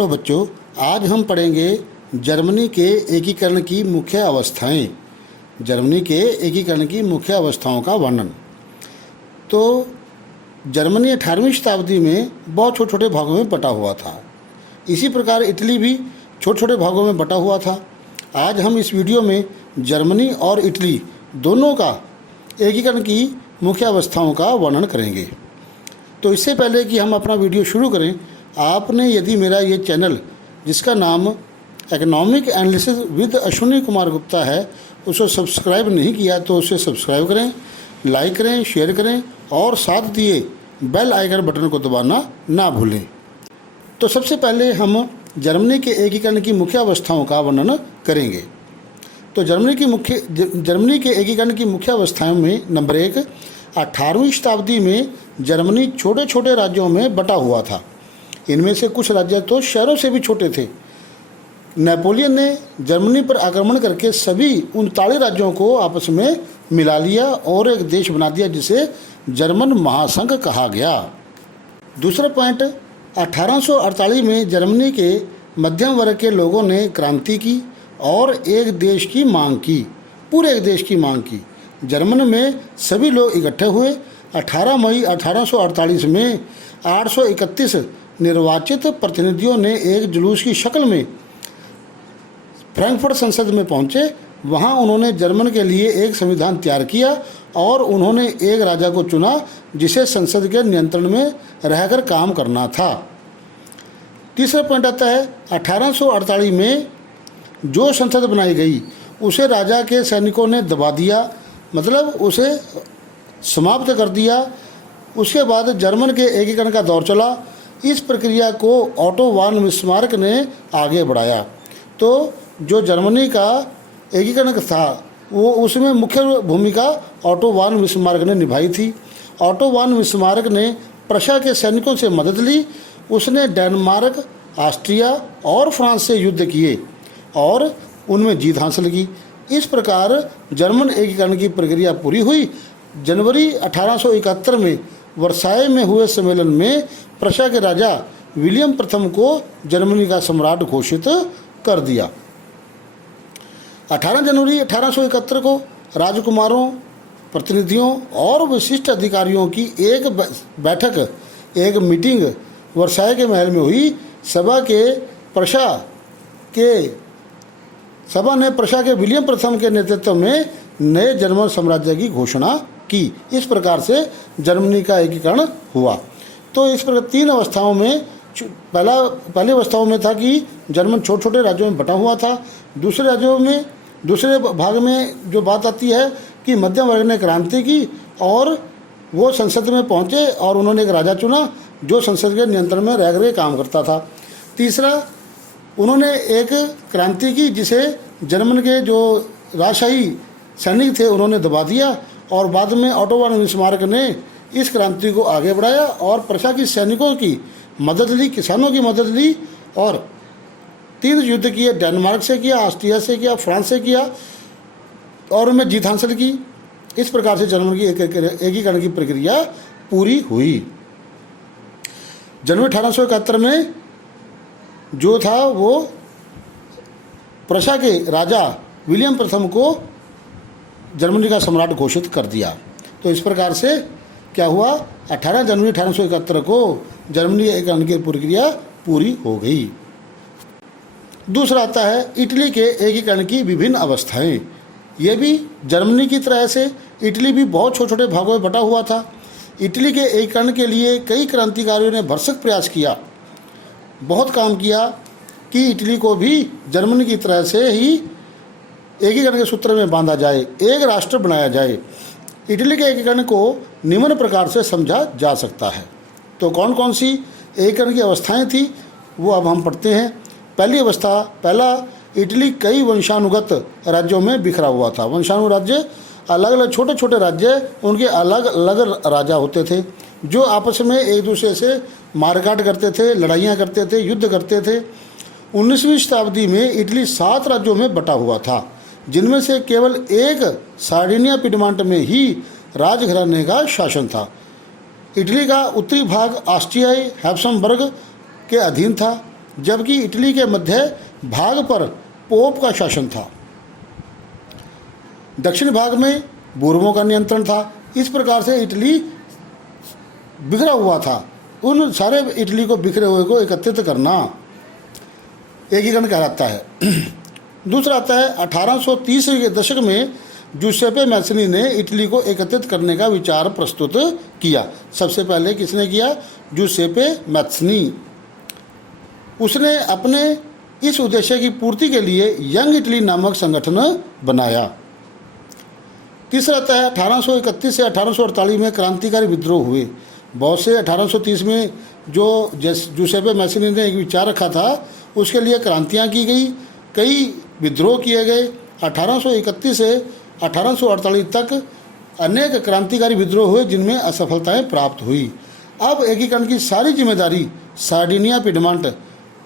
Hello बच्चों, आज हम पढ़ेंगे जर्मनी के एकीकरण की मुख्य अवस्थाएं। जर्मनी के एकीकरण की मुख्य अवस्थाओं का वर्णन। तो जर्मनी 18वीं शताब्दी में बहुत छोटे छोटे भागों में बटा हुआ था। इसी प्रकार इटली भी छोटे छोटे भागों में बटा हुआ था। आज हम इस वीडियो में जर्मनी और इटली दोनों का एकीकरण की मुख्य अवस्थाओं का वर्णन करेंगे। तो इससे पहले कि हम अपना वीडियो शुरू करें, आपने यदि मेरा ये चैनल जिसका नाम economic analysis with Ashwini Kumar Gupta है उसे सब्सक्राइब नहीं किया तो उसे सब्सक्राइब करें, लाइक करें, शेयर करें और साथ दिए बेल आइकन बटन को दबाना ना भूलें। तो सबसे पहले हम जर्मनी के एकीकरण की मुख्य अवस्थाओं का वर्णन करेंगे। तो जर्मनी के एकीकरण की मुख्य अवस्थाओं में नंबर 1, 18वीं शताब्दी में जर्मनी छोटे छोटे राज्यों में बटा हुआ था। इनमें से कुछ राज्य तो शहरों से भी छोटे थे। नेपोलियन ने जर्मनी पर आक्रमण करके सभी 39 राज्यों को आपस में मिला लिया और एक देश बना दिया जिसे जर्मन महासंघ कहा गया। दूसरा पॉइंट, 1848 में जर्मनी के मध्यम वर्ग के लोगों ने क्रांति की और एक देश की मांग की, पूरे एक देश की मांग की। जर्मन में सभी लोग इकट्ठे हुए। 18 मई 1848 में 831 निर्वाचित प्रतिनिधियों ने एक जुलूस की शक्ल में फ्रैंकफर्ट संसद में पहुंचे। वहां उन्होंने जर्मन के लिए एक संविधान तैयार किया और उन्होंने एक राजा को चुना जिसे संसद के नियंत्रण में रहकर काम करना था। तीसरा पॉइंट आता है, 1848 में जो संसद बनाई गई उसे राजा के सैनिकों ने दबा दिया, मतलब उसे समाप्त कर दिया। उसके बाद जर्मन के एकीकरण का दौर चला। इस प्रक्रिया को ऑटो वान बिस्मार्क ने आगे बढ़ाया। तो जो जर्मनी का एकीकरण था वो उसमें मुख्य भूमिका ऑटो वान बिस्मार्क ने निभाई थी। ऑटो वान बिस्मार्क ने प्रशा के सैनिकों से मदद ली। उसने डेनमार्क, ऑस्ट्रिया और फ्रांस से युद्ध किए और उनमें जीत हासिल की। इस प्रकार जर्मन एकीकरण की प्रक्रिया पूरी हुई। जनवरी 1871 में वर्साय में हुए सम्मेलन में प्रशा के राजा विलियम प्रथम को जर्मनी का सम्राट घोषित कर दिया। 18 जनवरी 1871 को राजकुमारों, प्रतिनिधियों और विशिष्ट अधिकारियों की एक बैठक, एक मीटिंग वर्साय के महल में हुई। सभा ने प्रशा के विलियम प्रथम के नेतृत्व में नए जर्मन साम्राज्य की घोषणा की। इस प्रकार से जर्मनी का एकीकरण हुआ। तो इस प्रकार तीन अवस्थाओं में, पहली अवस्थाओं में था कि जर्मन छोटे छोटे राज्यों में बटा हुआ था। दूसरे भाग में जो बात आती है कि मध्यम वर्ग ने क्रांति की और वो संसद में पहुंचे और उन्होंने एक राजा चुना जो संसद के नियंत्रण में रह कर काम करता था। तीसरा, उन्होंने एक क्रांति की जिसे जर्मन के जो राजशाही सैनिक थे उन्होंने दबा दिया और बाद में ऑटो वान बिस्मार्क ने इस क्रांति को आगे बढ़ाया और प्रशा की सैनिकों की मदद ली, किसानों की मदद ली और 3 युद्ध किए। डेनमार्क से किया, ऑस्ट्रिया से किया, फ्रांस से किया और उनमें जीत हासिल की। इस प्रकार से जर्मन की एकीकरण की प्रक्रिया पूरी हुई। जनवरी 1871 में जो था वो प्रशा के राजा विलियम प्रथम को जर्मनी का सम्राट घोषित कर दिया। तो इस प्रकार से क्या हुआ, 18 जनवरी 1871 को जर्मनी के एकीकरण की प्रक्रिया पूरी हो गई। दूसरा आता है इटली के एकीकरण की विभिन्न अवस्थाएं। ये भी जर्मनी की तरह से इटली भी बहुत छोटे छोटे भागों में बटा हुआ था। इटली के एकीकरण के लिए कई क्रांतिकारियों ने भरसक प्रयास किया, बहुत काम किया कि इटली को भी जर्मनी की तरह से ही एकीकरण के सूत्र में बांधा जाए, एक राष्ट्र बनाया जाए। इटली के एकीकरण को निम्न प्रकार से समझा जा सकता है। तो कौन कौन सी एकीकरण की अवस्थाएं थी वो अब हम पढ़ते हैं। पहला, इटली कई वंशानुगत राज्यों में बिखरा हुआ था। वंशानुगत राज्य, अलग अलग छोटे छोटे राज्य, उनके अलग अलग राजा होते थे जो आपस में एक दूसरे से मारकाट करते थे, लड़ाइयाँ करते थे, युद्ध करते थे। 19वीं शताब्दी में इटली 7 राज्यों में बटा हुआ था, जिनमें से केवल एक सार्डिनिया पिडमांट में ही राजघराने का शासन था। इटली का उत्तरी भाग ऑस्ट्रियाई हैब्सबर्ग के अधीन था जबकि इटली के मध्य भाग पर पोप का शासन था। दक्षिण भाग में बोर्बों का नियंत्रण था। इस प्रकार से इटली बिखरा हुआ था। उन सारे इटली को बिखरे हुए को एकत्रित करना एकीकरण कहलाता है। दूसरा आता है 1830 के दशक में जूसेपे मैसनी ने इटली को एकत्रित करने का विचार प्रस्तुत किया। सबसे पहले किसने किया? जूसेपे मैसनी। उसने अपने इस उद्देश्य की पूर्ति के लिए यंग इटली नामक संगठन बनाया। तीसरा आता है 1831 से 1848 में क्रांतिकारी विद्रोह हुए। बहुत से 1830 में जो जूसेपे मैसनी ने एक विचार रखा था उसके लिए क्रांतियाँ की गई, कई विद्रोह किए गए। 1831 से 1848 तक अनेक क्रांतिकारी विद्रोह हुए जिनमें असफलताएं प्राप्त हुई। अब एकीकरण की सारी जिम्मेदारी सार्डिनिया पिडमॉन्ट,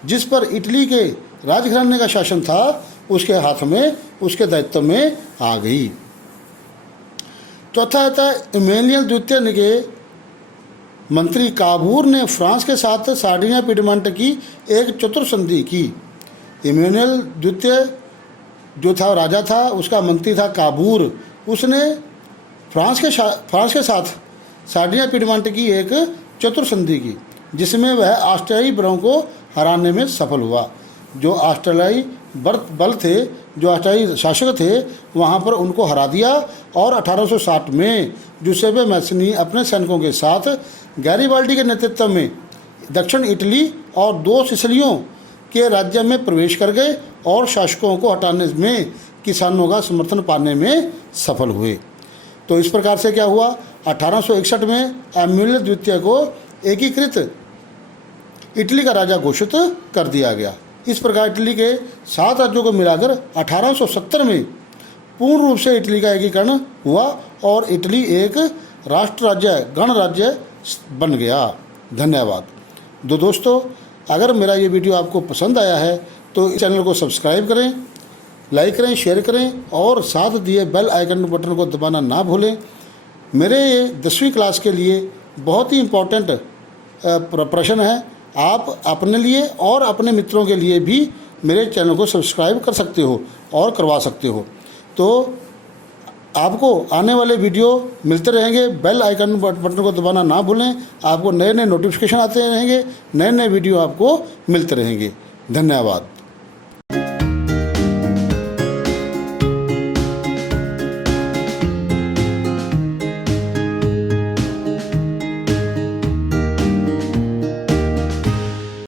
जिस पर इटली के राजघराने का शासन था, उसके हाथ में, उसके दायित्व में आ गई। चौथा आता है इमैनुएल द्वितीय के मंत्री काबूर ने फ्रांस के साथ सार्डिनिया पिडमॉन्ट की एक चतुर संधि की। इमैनुएल द्वितीय जो था राजा था, उसका मंत्री था काबूर। उसने फ्रांस के साथ सार्डिनिया पिडमॉन्ट की एक चतुर संधि की जिसमें वह ऑस्ट्रियाई बलों को हराने में सफल हुआ। जो ऑस्ट्रियाई बल थे, जो ऑस्ट्रियाई शासक थे, वहाँ पर उनको हरा दिया। और 1860 में जूसेपे मैसनी अपने सैनिकों के साथ गैरिबाल्डी के नेतृत्व में दक्षिण इटली और 2 सिसिलियों के राज्य में प्रवेश कर गए और शासकों को हटाने में किसानों का समर्थन पाने में सफल हुए। तो इस प्रकार से क्या हुआ? 1861 में इमैनुएल द्वितीय को एकीकृत इटली का राजा घोषित कर दिया गया। इस प्रकार इटली के 7 राज्यों को मिलाकर 1870 में पूर्ण रूप से इटली का एकीकरण हुआ और इटली एक राष्ट्र राज्य, गणराज्य बन गया। धन्यवाद। दोस्तों, अगर मेरा ये वीडियो आपको पसंद आया है तो इस चैनल को सब्सक्राइब करें, लाइक करें, शेयर करें और साथ दिए बेल आइकन बटन को दबाना ना भूलें। मेरे ये 10वीं क्लास के लिए बहुत ही इम्पोर्टेंट प्रश्न है। आप अपने लिए और अपने मित्रों के लिए भी मेरे चैनल को सब्सक्राइब कर सकते हो और करवा सकते हो। तो आपको आने वाले वीडियो मिलते रहेंगे। बेल आइकन बटन को दबाना ना भूलें। आपको नए नए नोटिफिकेशन आते रहेंगे, नए नए वीडियो आपको मिलते रहेंगे। धन्यवाद।